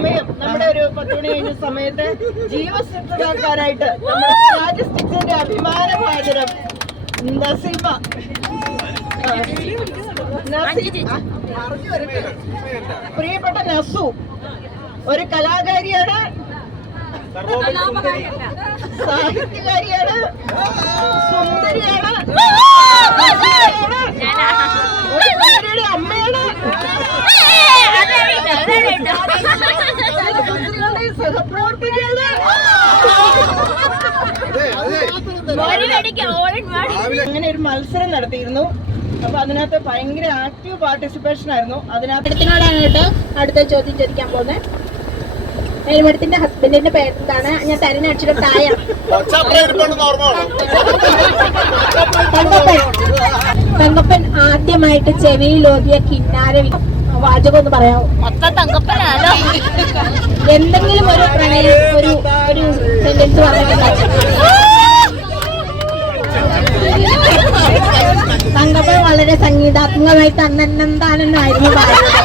സമയം നമ്മുടെ ഒരു 10 മണി കഴിഞ്ഞ സമയത്ത് ജീവശക്തരാക്കാനായിട്ട് നമ്മുടെ സ്റ്റാറ്റിസ്റ്റിക്സിന്റെ അഭിമാനഭാചനം നസീമ പ്രിയപ്പെട്ട നസു ഒരു കലാകാരിയാണ്, സാഹിത്യകാരിയാണ്, സുന്ദരിയാണ്, ഒരു അമ്മയാണ്, സഹപ്രവർത്തകയാണ്. അങ്ങനെ ഒരു മത്സരം നടത്തിയിരുന്നു. അപ്പൊ അതിനകത്ത് ഭയങ്കര ആക്റ്റീവ് പാർട്ടിസിപ്പേഷൻ ആയിരുന്നു. അതിനകത്തിനോടാണ് കേട്ടോ അടുത്ത ചോദ്യം ചോദിക്കാൻ പോകുന്നത്. മേൽമടത്തിന്റെ ഹസ്ബൻഡിന്റെ പേരെന്താണ്? ഞാൻ തരുന്ന അക്ഷരം തായ. തങ്കപ്പൻ ആദ്യമായിട്ട് ചെവിയിൽ ഓതിയ കിന്നാര വാചകം ഒന്ന് പറയാമോ? എന്തെങ്കിലും ഒരു പ്രണയം ഒരു സെന്റൻസ് പറഞ്ഞിട്ടുണ്ടാവും. തങ്കപ്പൻ വളരെ സംഗീതാത്മകമായി തന്നെന്താനെന്നായിരുന്നു പറയുന്നത്.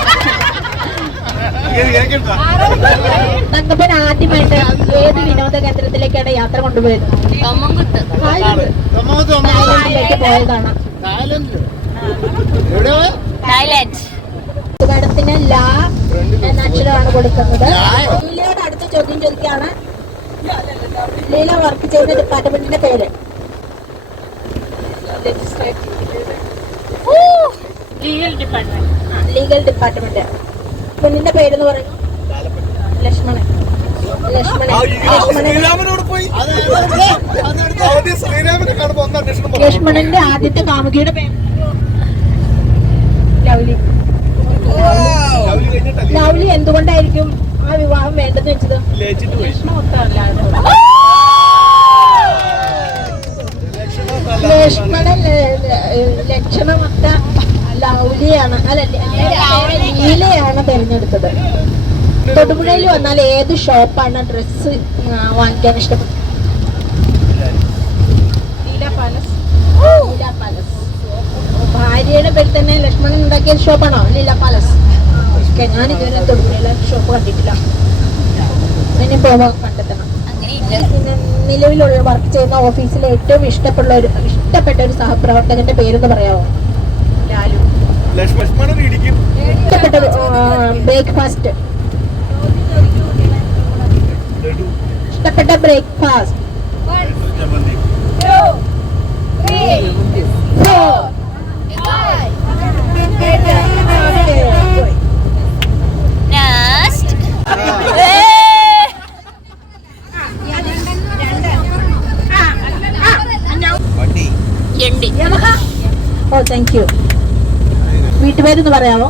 തങ്കപ്പൻ ആദ്യമായിട്ട് ഏത് വിനോദ കേന്ദ്രത്തിലേക്കാണ് യാത്ര കൊണ്ടുപോയത്? തായ്ലൻഡിലേക്ക് പോയതാണ്. മേഡത്തിന് ലാ എന്ന അക്ഷരമാണ് കൊടുക്കുന്നത്. ലീലയോട് അടുത്ത ചോദ്യം ചോദിക്കുകയാണ്. ലീല വർക്ക് ചെയ്യുന്ന ഡിപ്പാർട്ട്മെന്റിന്റെ പേര്? Legal department. പെണ്ണിന്റെ പേരെന്ന് പറയുന്നു ലക്ഷ്മണൻ. ലക്ഷ്മണന്റെ ആദ്യത്തെ കാമുകിയുടെ പേര് ലവ്ലി. ലവ്ലി എന്തുകൊണ്ടായിരിക്കും ആ വിവാഹം വേണ്ടെന്ന് വെച്ചത്? ലക്ഷ്മണൻ ലക്ഷണമൊത്ത ലൗലിയാണ് ലീലയാണ് തിരഞ്ഞെടുത്തത്. തൊടുപുഴയിൽ വന്നാൽ ഏത് ഷോപ്പാണ് ഡ്രസ് വാങ്ങിക്കാൻ ഇഷ്ടപ്പെട്ടത്? ലീല പാലസ്. ഭാര്യയുടെ പേര് തന്നെ ലക്ഷ്മണൻ ഉണ്ടാക്കിയ ഷോപ്പാണോ ലീല പാലസ്? ഞാൻ ഇതുവരെ തൊടുപുഴയിലെ ഷോപ്പ് കണ്ടിട്ടില്ല. അതിനെ പോവാൻ കണ്ടെത്തണം. നിലവിലുള്ള വർക്ക് ചെയ്യുന്ന ഓഫീസിലെ ഏറ്റവും ഇഷ്ടപ്പെട്ട ഒരു സഹപ്രവർത്തകന്റെ പേരെന്ന് പറയാമോ? ലാലു. ഇഷ്ടപ്പെട്ട ബ്രേക്ക്ഫാസ്റ്റ്? ഇഷ്ടപ്പെട്ട ബ്രേക്ക്ഫാസ്റ്റ്? Oh thank you. വീട്ടുപേരെന്ന് പറയാമോ?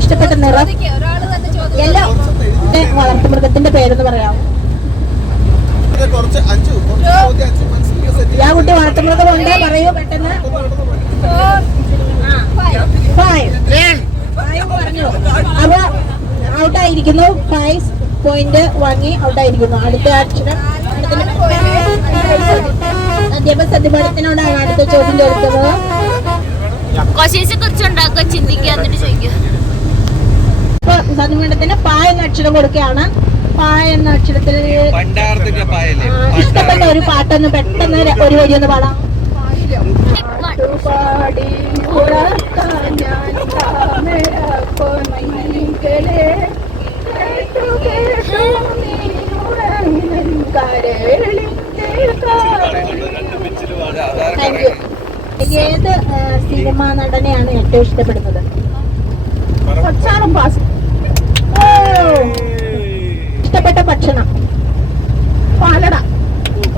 ഇഷ്ടപ്പെട്ട നിറം? യെല്ലോ. വളർത്തുമൃഗത്തിന്റെ പേരെന്ന് പറയാമോ? ആ കുട്ടി വളർത്തുമൃഗമുണ്ട്, പറയൂ പെട്ടെന്ന്. പറഞ്ഞു. അപ്പൊ ഔട്ടായിരിക്കുന്നു. 5 പോയിന്റ് വാങ്ങി ഔട്ടായിരിക്കുന്നു. അടുത്ത അക്ഷരം അധ്യാപക സത്യപാഠത്തിനോടാണ് അടുത്ത ചോദ്യം ചോദിക്കുന്നത്. സത്യപാഠത്തിന് പ എന്ന അക്ഷരം കൊടുക്കുകയാണ്. പ എന്ന അക്ഷരത്തിൽ ഇഷ്ടപ്പെട്ട ഒരു പാട്ടൊന്ന് പെട്ടെന്ന് ഒരു വരി ഒന്ന് പാടാം. ഏത് സിനിമാ നടനെയാണ് ഏറ്റവും ഇഷ്ടപ്പെടുന്നത്? ഇഷ്ടപ്പെട്ട ഭക്ഷണം? പാലട.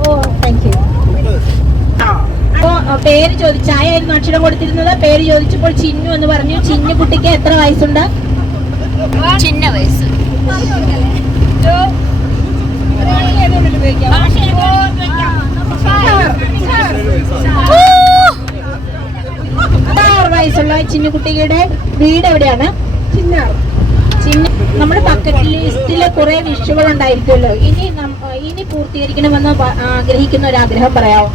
ഓ താങ്ക് യു. അപ്പോ പേര് ചോദിച്ചായിരുന്നു അക്ഷരം കൊടുത്തിരുന്നത്. പേര് ചോദിച്ചപ്പോൾ ചിന്നു എന്ന് പറഞ്ഞു. ചിന്നു കുട്ടിക്ക് എത്ര വയസ്സുണ്ട്? ചിന്ന വയസ്സ്. വയസ്സുള്ള ചിന്നുകുട്ടിയുടെ വീട് എവിടെയാണ്? നമ്മുടെ ബക്കറ്റ് ലിസ്റ്റിലെ കുറെ വിഷുകൾ ഉണ്ടായിരിക്കുമല്ലോ. ഇനി പൂർത്തീകരിക്കണമെന്ന് ആഗ്രഹിക്കുന്ന ഒരു ആഗ്രഹം പറയാമോ?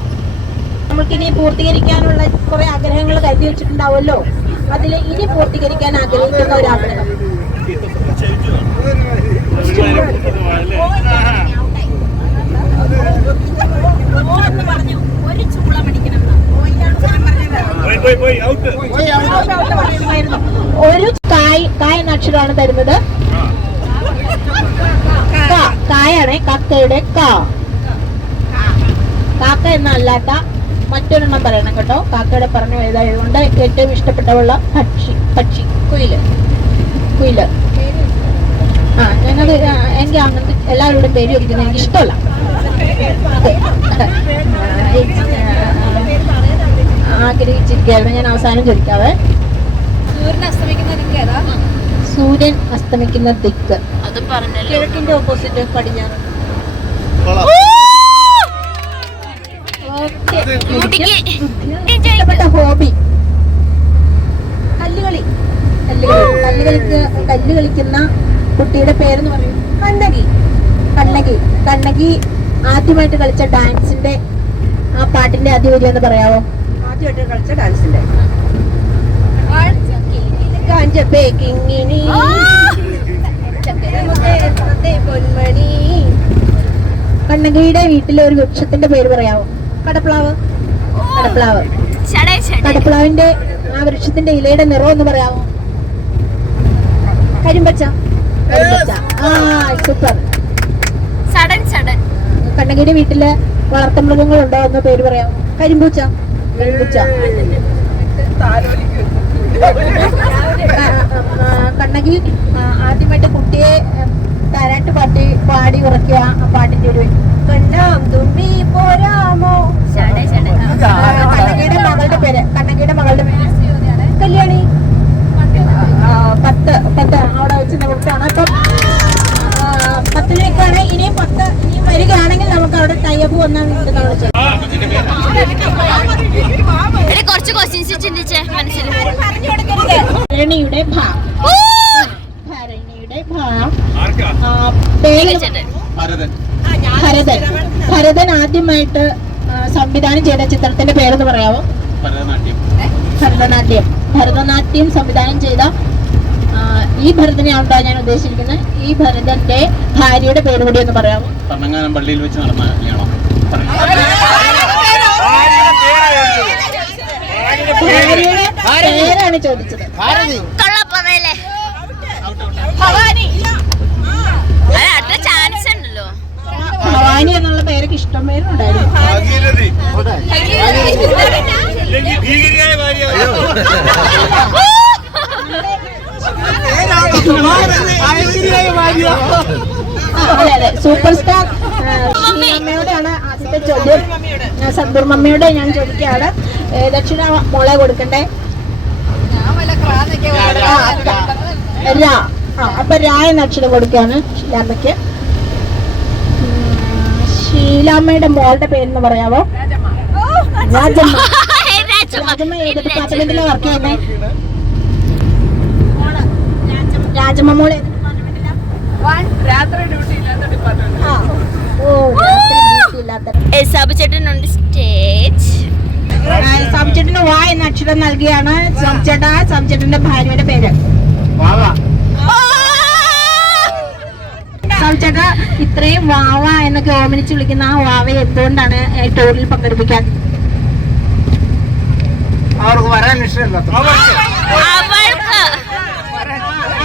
നമുക്കിനി പൂർത്തീകരിക്കാനുള്ള കുറെ ആഗ്രഹങ്ങൾ കരുതി വെച്ചിട്ടുണ്ടാവുമല്ലോ. അതിൽ ഇനി പൂർത്തീകരിക്കാൻ ആഗ്രഹിക്കുന്ന ഒരു ആഗ്രഹം. ഒരു കായ എന്ന അക്ഷരമാണ് തരുന്നത്. കായാണ് കക്കയുടെ കാക്ക എന്നല്ലാത്ത മറ്റൊരെണ്ണം പറയണം കേട്ടോ. കാക്കയുടെ പറഞ്ഞു ഏതായതുകൊണ്ട് ഏറ്റവും ഇഷ്ടപ്പെട്ടുള്ള പക്ഷി കുയില്. ഞാനത് എനിക്ക് അങ്ങനത്തെ എല്ലാവരോടും പേര് ചോദിക്കുന്നത് എനിക്ക് ഇഷ്ടമല്ല. ആഗ്രഹിച്ചിരിക്കുകയായിരുന്നു. ഞാൻ അവസാനം ചോദിക്കാവേ. സൂര്യൻ അസ്തമിക്കുന്ന ദിക്ക് കിഴക്കിന്റെ ഓപ്പോസിറ്റ് പടിഞ്ഞാറ്. ഇഷ്ടപ്പെട്ട ഹോബി കല്ല് കളിക്കുന്ന കുട്ടിയുടെ പേരെന്ന് പറയും. കണ്ണകി ആദ്യമായിട്ട് കളിച്ച ഡാൻസിന്റെ ആ പാട്ടിന്റെ അധിപതി എന്ന് പറയാവോ? ആദ്യമായിട്ട് കളിച്ച ഡാൻസിന്റെ കണ്ണകിയുടെ വീട്ടിലെ ഒരു വൃക്ഷത്തിന്റെ പേര് പറയാവോ? കടപ്ലാവ്. കടപ്ലാവിന്റെ ആ വൃക്ഷത്തിന്റെ ഇലയുടെ നിറം എന്ന് പറയാവോ? കരിമ്പച്ച. സൂപ്പർ. കണ്ണകിയുടെ വീട്ടില് വളർത്തുമൃഗങ്ങളുണ്ടോ എന്ന് പേര് പറയാവോ? കരിമ്പൂച്ച. കണ്ണകി ആദ്യമായിട്ട് കുട്ടിയെ താരാട്ട് പാടി ഉറക്കിയ ആ പാട്ടിന്റെ ഒരു കണ്ണാം തുമ്പി പോരാമോ. കണ്ണകിയുടെ മകളുടെ പേര് കല്യാണി. 10 അവിടെ വെച്ച് നമുക്കാണ്. അപ്പം 10 ഇനിയും 10 വരികയാണെങ്കിൽ നമുക്ക് അവിടെ ടൈപ്പ് വന്നാൽ ഭരണിയുടെ ഭരതൻ ആദ്യമായിട്ട് സംവിധാനം ചെയ്ത ചിത്രത്തിന്റെ പേരെന്ന് പറയാവോ? ഭരതനാട്യം സംവിധാനം ചെയ്ത ഈ ഭരതനെയാണോ ഞാൻ ഉദ്ദേശിച്ചിരിക്കുന്നത്. ഈ ഭരതന്റെ ഭാര്യയുടെ പേര് കൂടി എന്ന് പറയാമോ? പള്ളിയിൽ വെച്ച് നടന്ന പേരാണ് ചോദിച്ചത്. ഭവാനി എന്നുള്ള പേരൊക്കെ ഇഷ്ടം പേരുണ്ടായിരുന്നു. അതെ സൂപ്പർ സ്റ്റാർ അമ്മയോടാണ് ആദ്യത്തെ ചോദ്യം. സന്തൂർ മമ്മിയോട് ഞാൻ ചോദിക്കുകയാണ്, ദക്ഷിണ മോളെ കൊടുക്കണ്ടേ? അപ്പൊ രാ എന്ന അക്ഷരം കൊടുക്കുകയാണ് ഷീലാമ്മയ്ക്ക്. ഷീലാമ്മയുടെ മോളുടെ പേരെന്ന് പറയാവോ? രാജമ്മ. ഏത് ഡിപ്പാർട്ട്മെന്റിലെ വർക്ക് ചെയ്യുന്നേ? രാജമ്മ മോള് സാബുചേട്ടനുണ്ട് സ്റ്റേജ്. സാബുചേട്ടന് വാ എന്ന അക്ഷരം നൽകിയാണ് സാബുചേട്ടന്റെ ഭാര്യയുടെ പേര്. സാബുചേട്ട ഇത്രയും വാവ എന്നൊക്കെ ഓമനിച്ച് വിളിക്കുന്ന ആ വാവയെ എന്തുകൊണ്ടാണ് ടൂറിൽ പങ്കെടുപ്പിക്കാൻ? അവർക്ക് വരാൻ ഇഷ്ടമല്ല.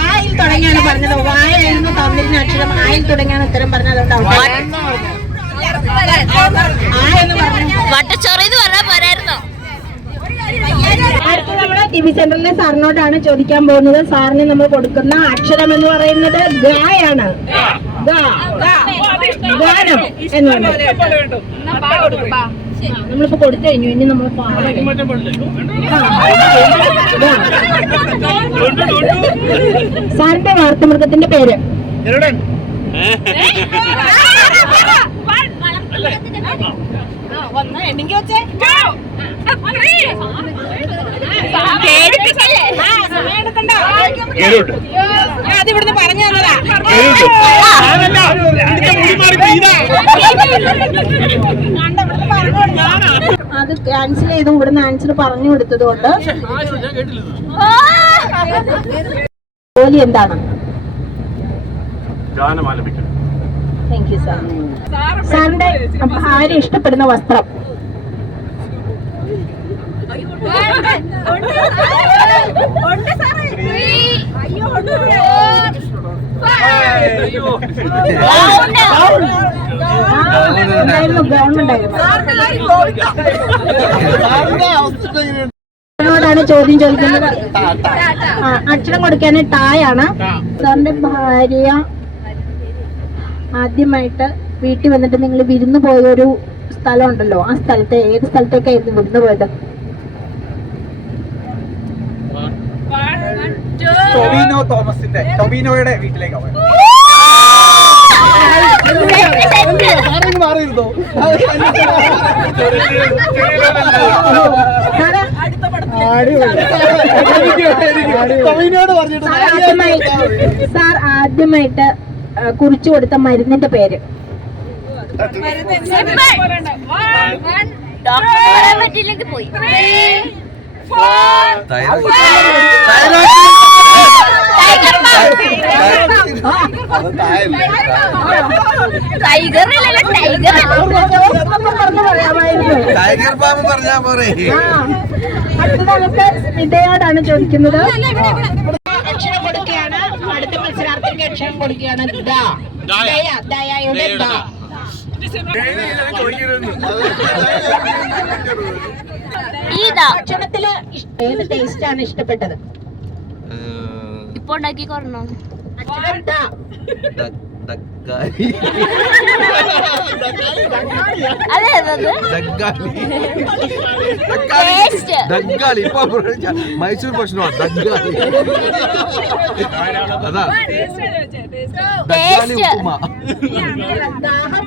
ആയിൽ തുടങ്ങിയാണ് പറഞ്ഞത്. വായായിരുന്നു തമിഴിന് അക്ഷരം. ആയിൽ തുടങ്ങിയാണ് ഉത്തരം പറഞ്ഞത്. അതുകൊണ്ട് അടുത്ത നമ്മള് ടി വി സെന്ററിലെ സാറിനോടാണ് ചോദിക്കാൻ പോകുന്നത്. സാറിന് നമ്മൾ കൊടുക്കുന്ന അക്ഷരം എന്ന് പറയുന്നത് ഗായാണ്. ഗാനം എന്ന് പറയുന്നത് നമ്മളിപ്പോ കൊടുത്തു കഴിഞ്ഞു. ഇനി നമ്മൾ സാറിന്റെ വാർത്തമൃഗത്തിന്റെ പേര്? അതിവിടുന്ന് പറഞ്ഞു തന്നതാ. അത് അത് ക്യാൻസൽ ചെയ്തു. ഇവിടുന്ന് ആൻസർ പറഞ്ഞു കൊടുത്തത് കൊണ്ട് ജോലി എന്താണ്? Thank you sir. സാറിന്റെ ഭാര്യ ഇഷ്ടപ്പെടുന്ന വസ്ത്രം? ാണ് ചോദ്യം ചോദിക്കുന്നത്. അക്ഷരം കൊടുക്കാൻ ടായാണ്. സാറിന്റെ ഭാര്യ ആദ്യമായിട്ട് വീട്ടിൽ വന്നിട്ട് നിങ്ങൾ വിരുന്ന് പോയൊരു സ്ഥലം ഉണ്ടല്ലോ, ആ സ്ഥലത്തെ ഏത് സ്ഥലത്തേക്കായിരുന്നു വിരുന്ന് പോയത്? ടൊവിനോ തോമസിന്റെ ടൊവിനോയുടെ വീട്ടിലേക്കാണ്. മാറിയിരുന്നോ? സാർ ആദ്യമായിട്ട് കുറിച്ചു കൊടുത്ത മരുന്നിന്റെ പേര്? പോയി ടൈഗർ പാമ്പ് പറഞ്ഞാ പോരെ. അടുത്ത നമുക്ക് സ്മിതയോടാണ് ചോദിക്കുന്നത്. അക്ഷരം കൊടുക്കുകയാണ്. അടുത്ത മത്സരാർത്ഥിക്ക് അക്ഷരം കൊടുക്കുകയാണ്. ദയയുടെ ദ. ഭക്ഷണത്തില് ഏത് ടേസ്റ്റ് ആണ് ഇഷ്ടപ്പെട്ടത്? ഇപ്പൊ ഉണ്ടാക്കി കൊറണോ? അക്ഷരം ദ. മൈസൂർ ഭക്ഷണമാണ് ദഗ്ഗാലി. അതാ ദാഹം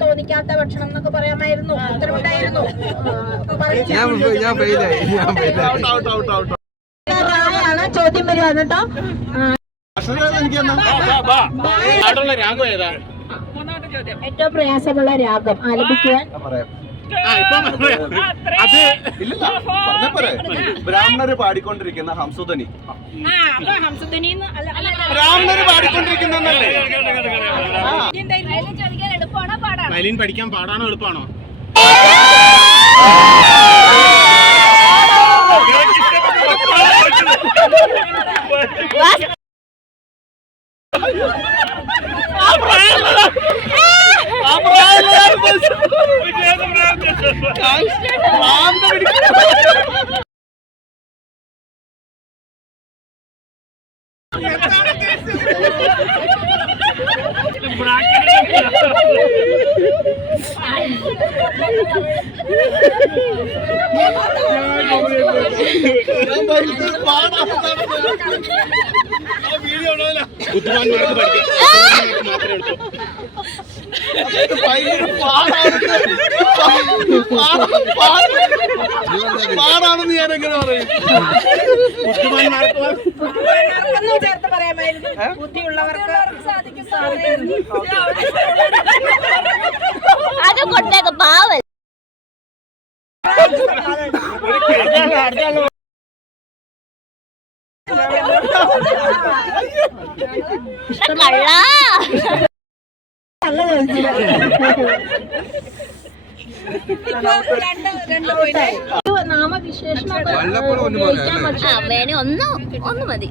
തോന്നിക്കാത്ത ഭക്ഷണം എന്നൊക്കെ പറയാമായിരുന്നു. ഉത്തരവുണ്ടായിരുന്നു. റായാണ് ചോദ്യം വരുവാണ് കേട്ടോ. ഏറ്റവും പ്രയാസമുള്ള രാഗം ആലപിക്കുവാൻ? ബ്രാഹ്മണര് പാടിക്കൊണ്ടിരിക്കുന്ന ഹംസുധനി. ബ്രാഹ്മണര് പാടിക്കൊണ്ടിരിക്കുന്നല്ലേ? വയലിൻ പഠിക്കാൻ പാടാണോ എളുപ്പമാണോ? ബുദ്ധിമാന്മാർക്ക് പഠിക്കാം മാത്രമേ എടുത്തു. പാടാണെന്ന് ഞാൻ എങ്ങനെ പറയും? ബുദ്ധിമാന്മാർക്ക് ചേർത്ത് പറയാമായിരുന്നു. ബുദ്ധിയുള്ളവർക്ക് അത് കൊട്ടേക്ക് പാവൽ കള്ള നാമവിശേഷണം വേണേ ഒന്ന് മതി.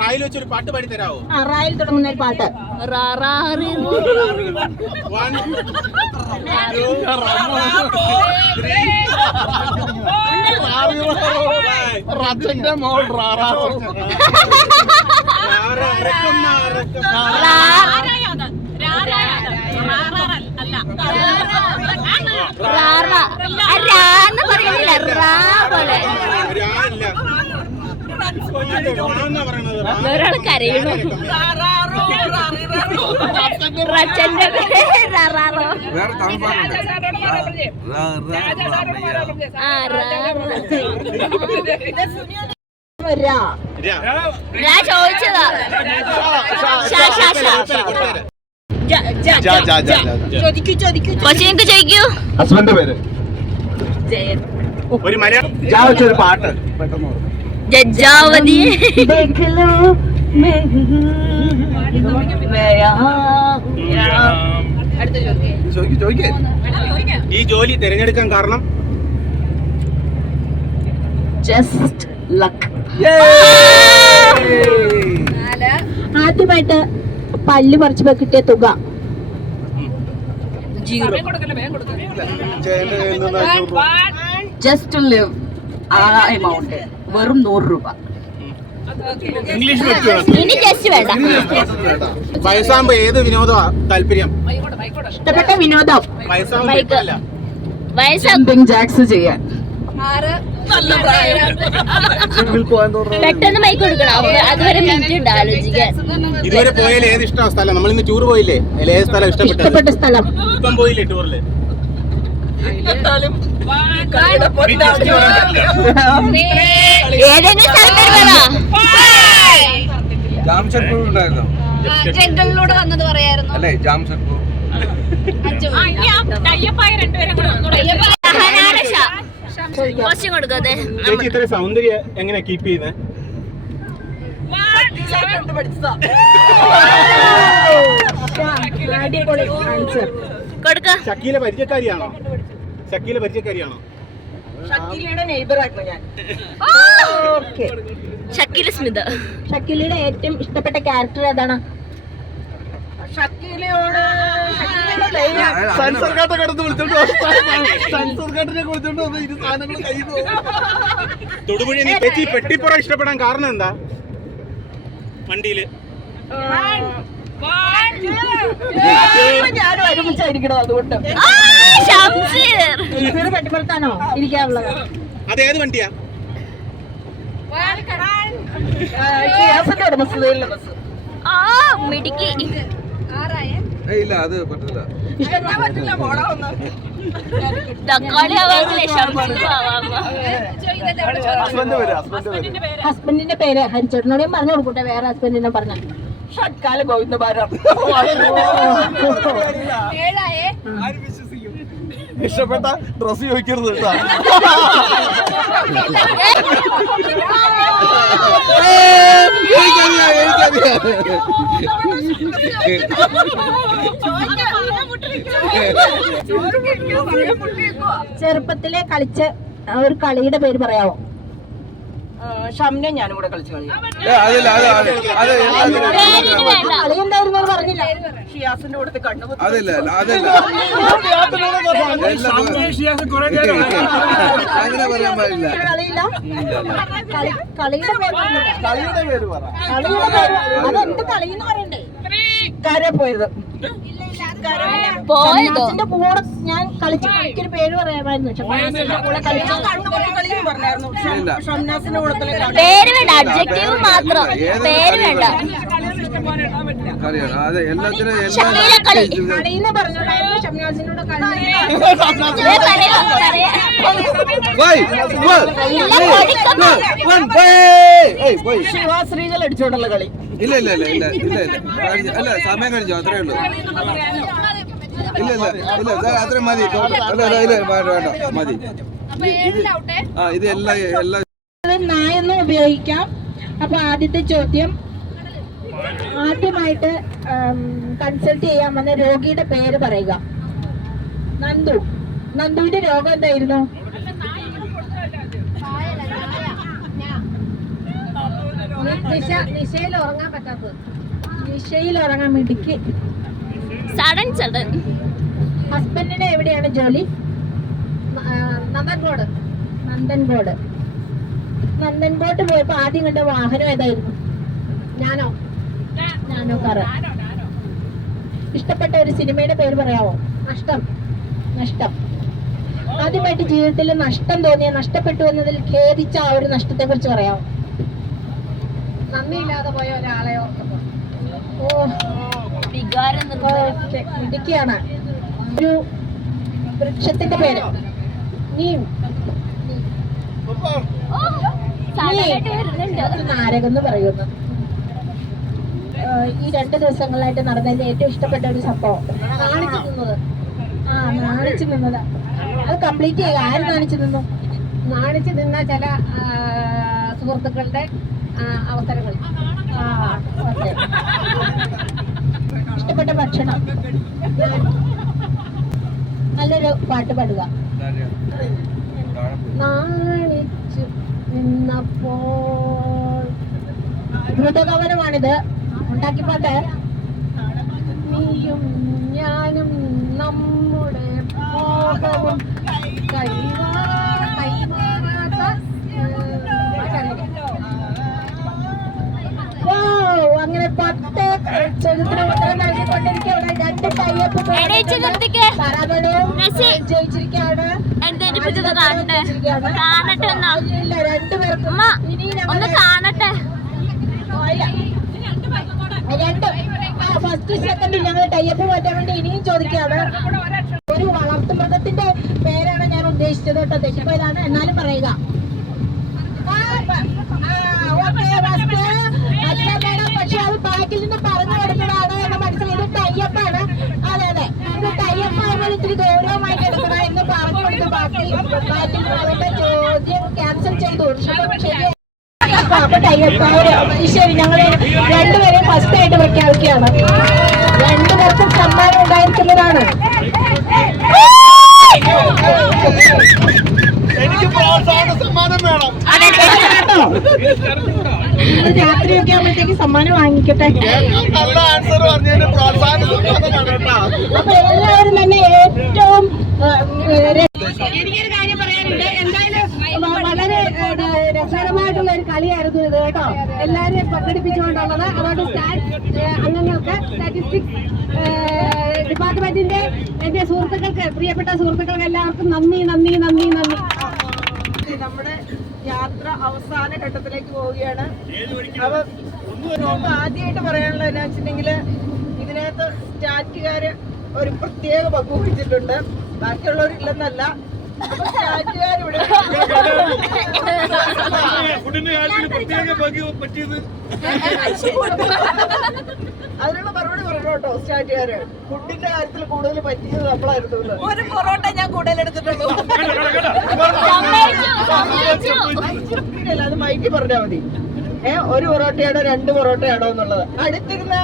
റായിൽ വെച്ചൊരു പാട്ട് പാടി തരാവോ? റായിൽ തുടങ്ങുന്ന ഒരു പാട്ട്. റച്ചന്റെ മോൾ ഒരാൾ കരയണു. റച്ചന്റെ ചോദിച്ചതാ. ചോദിക്കൂ പക്ഷെ എനിക്ക് ചോദിക്കൂ. ഹസ്ബൻഡ് പേര് ഒരു മലയാളം ജാ വെച്ചൊരു പാട്ട് പെട്ടെന്ന് ഓർമ്മ. ജഡ്ജാവതി. ചോദിക്കേ ഈ ജോലി തിരഞ്ഞെടുക്കാൻ കാരണം ജസ്റ്റ് ലക്ക്. ആദ്യമായിട്ട് പല്ല് പറിച്ചപ്പോ കിട്ടിയ തുക ജസ്റ്റ് ടു ലിവ്. ആ എമൗണ്ട് വെറും 100 രൂപ. ഇംഗ്ലീഷ് ഇനി ജസ്റ്റ് വേണ്ട. വയസ്സാകുമ്പോ ഏത് വിനോദമാ താല്പര്യം? ഇഷ്ടപ്പെട്ട വിനോദം വയസ്സാകുമ്പോ ബൈക്ക്. ഇഷ്ടമല്ല. വയസ്സാ ജമ്പിങ് ജാക്സ് ചെയ്യാൻ. പെട്ടെന്ന് ബൈക്ക് കൊടുക്കണം. അതുവരെ മിനിറ്റ് ഉണ്ട് ആലോചിക്കാൻ. ഇതുവരെ പോയാൽ ഏത് ഇഷ്ടം സ്ഥലം? നമ്മൾ ഇന്ന് ടൂർ പോയില്ലേ, അതിൽ ഏത് സ്ഥലം ഇഷ്ടപ്പെട്ടത്? ഇഷ്ടപ്പെട്ട സ്ഥലം ഇപ്പം പോയില്ലേ ടൂറില്? ഏതെങ്കിലും സ്ഥലത്ത് പറ. ജാംഷഡ്പൂർ ഉണ്ടായിരുന്നോ? ജംഗിളിലൂടെ വന്നത് പറയായിരുന്നു. അല്ലേ ജാംഷഡ്പൂർ. ക്വസ്റ്റ്യൻ കൊടുക്കാതെ ചേച്ചി ഇത്ര സൗന്ദര്യം എങ്ങനെ കീപ്പ് ചെയ്യുന്നത്? അടിപൊളി ആൻസർ. കൊടുക്ക. ഷക്കീല പരിചയക്കാരിയാണോ? ഷക്കീല പരിചയക്കാരിയാണോ? ഷക്കീലയുടെ നെയ്ബറായിരുന്നു ഞാൻ. ഓക്കെ. ഷക്കീല സ്മിത. ഷക്കീലയുടെ ഏറ്റവും ഇഷ്ടപ്പെട്ട ക്യാരക്ടർ ഏതാണ്? ഷക്കീലയോട് സെൻസർ കാർഡ് കടന്ന് വിളിച്ചോണ്ട് സെൻസർ കാർഡിനെ കൊടുത്തോണ്ട് വന്ന് ഇരു സാധനങ്ങൾ കയ്യിൽ തൊടുപുഴ ചേച്ചി പെട്ടിപ്പുറം ഇഷ്ടപ്പെടാൻ കാരണം എന്താ? വണ്ടിയില് ഞാൻ ഒരുമിച്ചായിരിക്കണം, അതുകൊണ്ട്. ഷംസീർ. പെട്ടിപ്പുറത്താണോ ഇരിക്കാറുള്ളത്? അതേത് വണ്ടിയാ? ഷിയാസിന്റെ ഉടമസ്ഥതയിലുള്ള ബസ്. ആ മിടുക്കി. ഇല്ല അത് പറ്റില്ല. തക്കാളി ആവാറില്ലേ? ഷംസീർ ആവാമ. ഹസ്ബൻഡ് പേര് ഹസ്ബൻഡ് പേര് ഹസ്ബൻഡിന്റെ പേര് ഹരിച്ചേട്ടനോടെയും പറഞ്ഞു കൊടുക്കട്ടെ. വേറെ ഹസ്ബൻഡിനെ പറഞ്ഞ ഷട്കാല ഗോവിന്ദഭാരം. ഇഷ്ടപ്പെട്ട ഡ്രസ് ചോദിക്കരുത് കേട്ടോ. ചെറുപ്പത്തിലെ കളിച്ച ഒരു കളിയുടെ പേര് പറയാവോ? ഷംനെ ഞാനും കൂടെ കളിച്ചു കളി. അതില്ല പേരിന് വേണ്ട. കളി എന്തായിരുന്നു പറഞ്ഞില്ല. ഷിയാസിന്റെ കൂടെ കണ്ണു അതില്ല അതല്ല അങ്ങനെ പറയാൻ പാടില്ല. കളിയില്ല. കളിയുടെ പേര് പറഞ്ഞില്ല. കളിയുടെ പേര് പറ. കളിയുടെ പേര് അതെന്ത് കളിന്ന് പറയണ്ടേ? കര പോയത്. പോയതോ? ഷംനാസിന്റെ കൂടെ ഞാൻ കളിച്ച കളിക്കൊരു പേര് പറയാമായിരുന്നു. ഷംനാസിന്റെ കൂടെ കളിച്ച കളിയും പറഞ്ഞായിരുന്നു. ഇല്ല. ഷംനാസിന്റെ കൂടത്തിലെ പേര് വേണ്ട. അഡ്ജക്റ്റീവ് മാത്രം. പേര് വേണ്ട. കളിയാണ് അതെ എല്ലാത്തിനും ഷക്കീല കളി. കളിന്ന് പറഞ്ഞോണ്ടായിരുന്നു. ഷംനാസിനോട് കളി. ശിവാശ്രീകൾ അടിച്ചോണ്ടുള്ള കളി. ഇല്ല അല്ല സമയം കഴിഞ്ഞു അത്രേ ഉള്ളൂ. ഇല്ല അത്രയും മതി. ഇല്ല വേണ്ട മതി. ഇത് എല്ലാ നായെന്നും ഉപയോഗിക്കാം. അപ്പൊ ആദ്യത്തെ ചോദ്യം, ആദ്യമായിട്ട് കൺസൾട്ട് ചെയ്യാൻ വന്ന രോഗിയുടെ പേര് പറയുക. നന്ദുവിന്റെ രോഗം എന്തായിരുന്നു? നിശയിൽ ഉറങ്ങാൻ പറ്റാത്തത്. നിശയിൽ ഉറങ്ങാൻ മിടുക്കി. സഡൻ. ഹസ്ബൻഡിന് എവിടെയാണ് ജോലി? നന്ദൻകോട്ട് പോയപ്പോ ആദ്യം കണ്ട വാഹനം ഏതായിരുന്നു? ഞാനോ കാറ്. ഇഷ്ടപ്പെട്ട ഒരു സിനിമയുടെ പേര് പറയാമോ? നഷ്ടം. ആദ്യമായിട്ട് ജീവിതത്തിൽ നഷ്ടം തോന്നിയ, നഷ്ടപ്പെട്ടു എന്നതിൽ ഖേദിച്ച ആ ഒരു നഷ്ടത്തെ കുറിച്ച് പറയാമോ? നന്ദിയില്ലാതെ പോയ ഒരാളെയോ? ഇടുക്കിയാണ്. ഒരു വൃക്ഷത്തിന്റെ പേര്? നീം. നാരകം എന്ന് പറയുന്നു. ഈ 2 ദിവസങ്ങളായിട്ട് നടന്നതിൽ ഏറ്റവും ഇഷ്ടപ്പെട്ട ഒരു സംഭവം? നാണിച്ചു നിന്നത്. നാണിച്ചു നിന്നത് അത് കംപ്ലീറ്റ് ചെയ്യുക. ആര് നാണിച്ചു നിന്നു? നാണിച്ചു നിന്ന ചില സുഹൃത്തുക്കളുടെ അവസരങ്ങൾ. ഓക്കെ. ഇഷ്ടപ്പെട്ട ഭക്ഷണം? നല്ലൊരു പാട്ട് പാടുക. നാണിച്ചു നിന്നപ്പോൾ. ദ്രുതകവനമാണിത്. ഉണ്ടാക്കിപ്പാട്ട്. നീയും ഞാനും നമ്മുടെ മോഹവും അങ്ങനെ 10 ചോദ്യത്തിന് ഉത്തരം നൽകിക്കൊണ്ടിരിക്കുകയാണ്. 2 ടൈപ്പ് ജയിച്ചിരിക്കുകയാണ്. ഇല്ല, 2 പേർക്കും ഇനി ഫസ്റ്റ് സെക്കൻഡ് ഞങ്ങൾ ടൈപ്പ് മാറ്റാൻ വേണ്ടി ഇനിയും ചോദിക്കുകയാണ്. ഒരു വളർത്തുമൃഗത്തിന്റെ പേരാണ് ഞാൻ ഉദ്ദേശിച്ചത് കേട്ടോ. തെറ്റിപ്പോയതാണ്. എന്നാലും പറയുക. പക്ഷെ അത് ബാക്കിൽ നിന്ന് പറഞ്ഞു കൊടുക്കുന്നതാണ് എന്ന് മനസ്സിലായത്. ടൈപ്പാണ്. അതെ അതെ, ഇത് ടൈപ്പ് ആയപ്പോൾ ഇത്തിരി ഗൗരവമായിട്ട് എടുക്കണം എന്ന് പറഞ്ഞു കൊടുത്ത് ബാക്കിൽ അവരുടെ ചോദ്യം ക്യാൻസൽ ചെയ്തു. അപ്പൊ ടൈപ്പ് ശരി, ഞങ്ങൾ 2 പേരെയും ഫസ്റ്റ് ആയിട്ട് പ്രഖ്യാപിക്കുകയാണ്. 2 പേർക്കും സമ്മാനം ഉണ്ടായിരിക്കുന്നതാണ്. എനിക്ക് പ്രോത്സാഹന സമ്മാനം വേണം. രാത്രിയൊക്കെ ആകുമ്പോഴത്തേക്ക് സമ്മാനം വാങ്ങിക്കട്ടെ. നല്ല ആൻസർ പറഞ്ഞതിന് പ്രോത്സാഹന സമ്മാനം കേട്ടോ. അപ്പൊ എല്ലാവരും തന്നെ ഏറ്റവും എനിക്കൊരു കാര്യം പറയാനുണ്ട്. എന്തായാലും വളരെ രസകരമായിട്ടുള്ള ഒരു കളിയായിരുന്നു ഇത് കേട്ടോ. എല്ലാവരെയും പങ്കെടുപ്പിച്ചുകൊണ്ടുള്ളത്. അതുകൊണ്ട് അംഗങ്ങൾക്ക് സ്റ്റാറ്റിസ്റ്റിക്സ് ഡിപ്പാർട്ട്മെന്റിന്റെ എന്റെ സുഹൃത്തുക്കൾക്ക്, പ്രിയപ്പെട്ട സുഹൃത്തുക്കൾക്ക് എല്ലാവർക്കും നന്ദി. നമ്മുടെ യാത്ര അവസാന ഘട്ടത്തിലേക്ക് പോവുകയാണ്. അപ്പൊ ആദ്യമായിട്ട് പറയാനുള്ളത് എന്താ വെച്ചിട്ടുണ്ടെങ്കിൽ, ഇതിനകത്ത് സ്റ്റാറ്റുകാര് ഒരു പ്രത്യേക പങ്ക് വഹിച്ചിട്ടുണ്ട്. ബാക്കിയുള്ളവരില്ലെന്നല്ല. അപ്പൊ സ്റ്റാറ്റുകാരിവിടെ അതിനുള്ള മറുപടി പറഞ്ഞു കേട്ടോ. സ്റ്റാറ്റുകാര് ഫുഡിന്റെ കാര്യത്തിൽ കൂടുതൽ പറ്റിയത് നമ്മളായിരുന്നു. ഒരു പൊറോട്ട ഞാൻ കൂടുതൽ എടുത്തിട്ടുള്ളൂ. അത് മൈക്ക് പറഞ്ഞാൽ മതി. ഒരു പൊറോട്ടയാണോ 2 പൊറോട്ടയാണോ എന്നുള്ളത്. അടുത്തിരുന്ന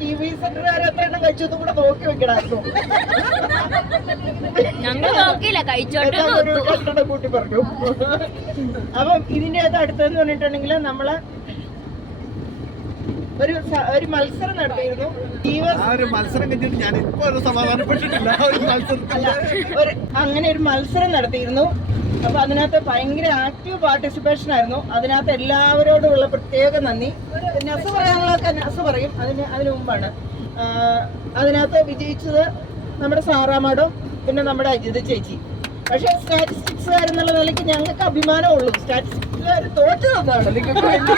TV സെന്ററുകാരെ എത്ര എണ്ണം കഴിച്ചൊന്നും കൂടെ നോക്കി വെക്കണമായിരുന്നു. കൂട്ടി പറഞ്ഞു. അപ്പം ഇതിന്റെ അകത്ത് അടുത്തെന്ന് പറഞ്ഞിട്ടുണ്ടെങ്കിൽ നമ്മള് ഒരു മത്സരം നടത്തിയിരുന്നു. മത്സരം കഴിഞ്ഞിട്ട് ഞാൻ ഇപ്പൊ ഒരു സമാധാനപ്പെട്ടിട്ടില്ല. അങ്ങനെ ഒരു മത്സരം നടത്തിയിരുന്നു. അപ്പൊ അതിനകത്ത് ഭയങ്കര ആക്റ്റീവ് പാർട്ടിസിപ്പേഷൻ ആയിരുന്നു. അതിനകത്ത് എല്ലാവരോടുമുള്ള പ്രത്യേക നന്ദി. നസ് പറയാനുള്ളതൊക്കെ നസ് പറയും. അതിന് മുമ്പാണ് അതിനകത്ത് വിജയിച്ചത് നമ്മുടെ സാറാമാഡും പിന്നെ നമ്മുടെ അജിത ചേച്ചി. പക്ഷെ സ്റ്റാറ്റിസ്റ്റിക്സുകാർ എന്നുള്ള നിലയ്ക്ക് ഞങ്ങൾക്ക് അഭിമാനമുള്ളൂ. സ്റ്റാറ്റിസ്റ്റിക്സുകാർ തോറ്റു തന്നാണ് നിങ്ങൾക്ക് വേണ്ടി.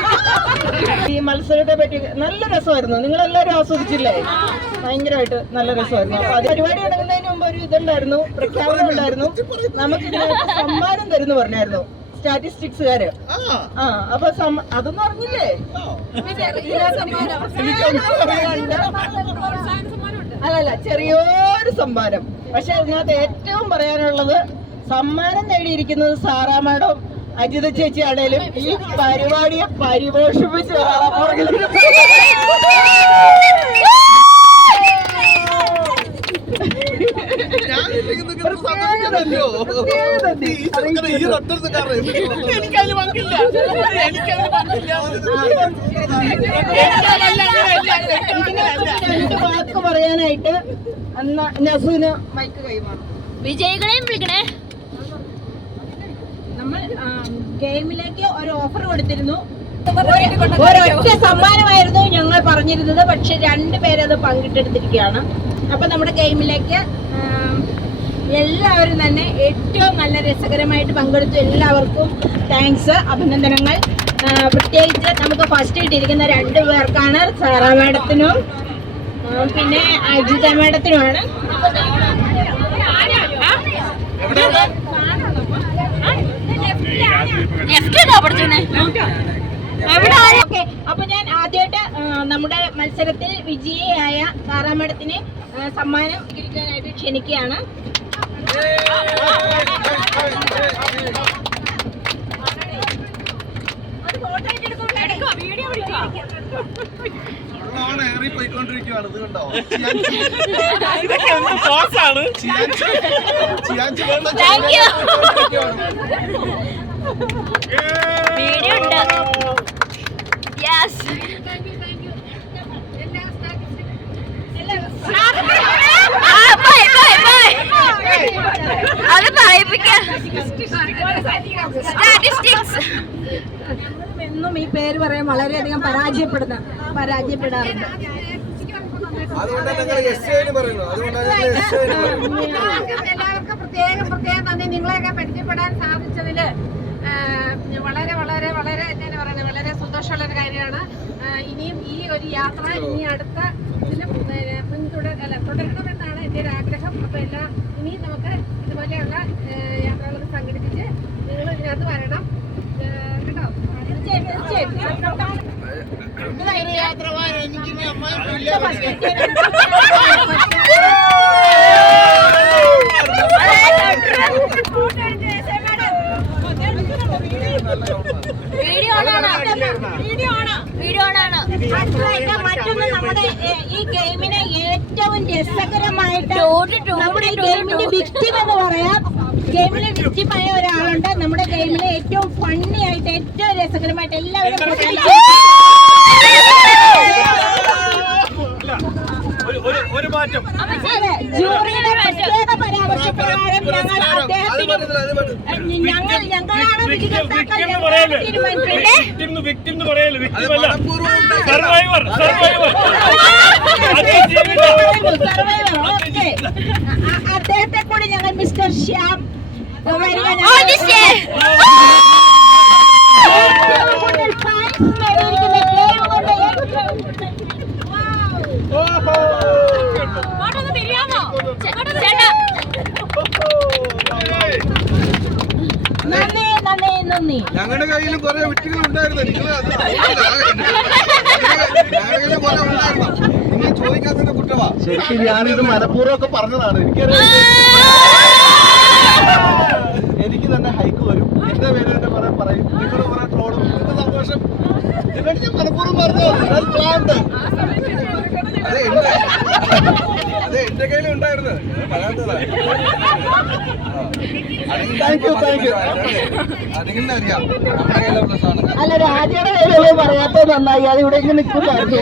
ഈ മത്സരത്തെ പറ്റി നല്ല രസമായിരുന്നു. നിങ്ങളെല്ലാവരും ആസ്വദിച്ചില്ലേ? ഭയങ്കരമായിട്ട് നല്ല രസമായിരുന്നു. അപ്പൊ അത് പരിപാടി തുടങ്ങുന്നതിന് മുമ്പ് ഒരു ഇതുണ്ടായിരുന്നു, പ്രഖ്യാപനം ഉണ്ടായിരുന്നു. നമുക്ക് ഇതിനകത്ത് സമ്മാനം തരുന്നു പറഞ്ഞായിരുന്നു സ്റ്റാറ്റിസ്റ്റിക്സുകാര്. അപ്പൊ അതൊന്നും അറിഞ്ഞില്ലേ? അല്ലല്ല, ചെറിയൊരു സമ്മാനം. പക്ഷെ അതിനകത്ത് ഏറ്റവും പറയാനുള്ളത്, സമ്മാനം നേടിയിരിക്കുന്നത് സാറാമാഡും അജിത ചേച്ചി ആണേലും ഈ പരിപാടിയെ പരിപോഷിപ്പിച്ച് വാക്ക് പറയാനായിട്ട് നസുവിന് മൈക്ക് കൈമാറും. വിജയികളെയും വിളിക്കണേ. നമ്മൾ ഗെയിമിലേക്ക് ഒരു ഓഫർ കൊടുത്തിരുന്നു. ഒരൊറ്റ സമ്മാനമായിരുന്നു ഞങ്ങൾ പറഞ്ഞിരുന്നത്. പക്ഷെ 2 പേരത് പങ്കിട്ടെടുത്തിരിക്കുകയാണ്. അപ്പൊ നമ്മുടെ ഗെയിമിലേക്ക് എല്ലാവരും തന്നെ ഏറ്റവും നല്ല രസകരമായിട്ട് പങ്കെടുത്തു. എല്ലാവർക്കും താങ്ക്സ്, അഭിനന്ദനങ്ങൾ. പ്രത്യേകിച്ച് നമുക്ക് ഫസ്റ്റ് കിട്ടിയിരിക്കുന്ന 2 പേർക്കാണ്. സാറാ മാഡത്തിനും പിന്നെ അജിത മാഡത്തിനുമാണ്. അപ്പൊ ഞാൻ ആദ്യമായിട്ട് നമ്മുടെ മത്സരത്തിൽ വിജയിയായ കാറാമേടത്തിന് സമ്മാനം ഇരിക്കാനായിട്ട് ക്ഷണിക്കുകയാണ്. ഏറി പോയിക്കൊണ്ടിരിക്കുകയാണ്. ഇത് കണ്ടോ? Thank you. വീഡിയോ ഉണ്ട്. യെസ്. അത് പറയിപ്പിക്കാം. സ്റ്റാറ്റിസ്റ്റിക്സ്. എന്നും ഈ പേര് പറയാൻ വളരെയധികം പരാജയപ്പെടാറുണ്ട്. എല്ലാവർക്കും പ്രത്യേകം നന്ദി. നിങ്ങളെയൊക്കെ പരിചയപ്പെടാൻ സാധിച്ചതിൽ വളരെ വളരെ വളരെ എന്താണ് പറയുന്നത്, വളരെ സന്തോഷമുള്ള ഒരു കാര്യമാണ്. ഇനിയും ഈ ഒരു യാത്ര ഇനി അടുത്ത തുടരണമെന്നാണ് എൻ്റെ ഒരു ആഗ്രഹം. അപ്പോൾ ഇനിയും നമുക്ക് ഇതുപോലെയുള്ള യാത്രകളൊക്കെ സംഘടിപ്പിച്ച് നിങ്ങൾ ഇതിനകത്ത് വരണം കേട്ടോ. മറ്റൊന്ന്, നമ്മുടെ ഈ ഗെയിമിനെ ഏറ്റവും രസകരമായിട്ട് നമ്മുടെ ഈ ഗെയിമിന്റെ വിക്ടിം എന്ന് പറയാം. ഗെയിമിലെ വിക്ടിമായ ഒരാളുണ്ട്. നമ്മുടെ ഗെയിമിലെ ഏറ്റവും ഫണ്ണി ആയിട്ട് ഏറ്റവും രസകരമായിട്ട് എല്ലാവരും ഒരു മാറ്റം. ജൂറിയുടെ പ്രത്യേക പരാമർശപ്രകാരം ഞങ്ങളാണ് വിധികർത്താക്കൾ. അദ്ദേഹത്തെ കൂടി ഞങ്ങൾ മിസ്റ്റർ ശ്യാം നന്ദി. ഞങ്ങളുടെ കയ്യിലും കുറെ വിറ്റുകൾ ഉണ്ടായിരുന്നു. നിങ്ങൾ ചോദിക്കാത്തതിന്റെ കുറ്റവാ. ശരിക്കും ഞാനിത് മനഃപൂർവ്വം ഒക്കെ പറഞ്ഞതാണ്. എനിക്ക് തന്നെ ഹൈക്ക് വരും. എന്റെ പേര് തന്നെ കുറെ പറയും. നിങ്ങൾ കുറെ ട്രോളും. എന്റെ സന്തോഷം എന്നിട്ട് ഞാൻ മനഃപൂർവ്വം പറഞ്ഞു. അതെ എന്റെ കയ്യിലും ഉണ്ടായിരുന്നു. അതെങ്കിലും അറിയാം. നമ്മുടെ കയ്യിലുള്ള സാധനം. അല്ല, രാജയുടെ പേര് പറയാത്തത് നന്നായി. അത് ഇവിടെ ഇങ്ങനെ നിൽക്കുമായിരുന്നു.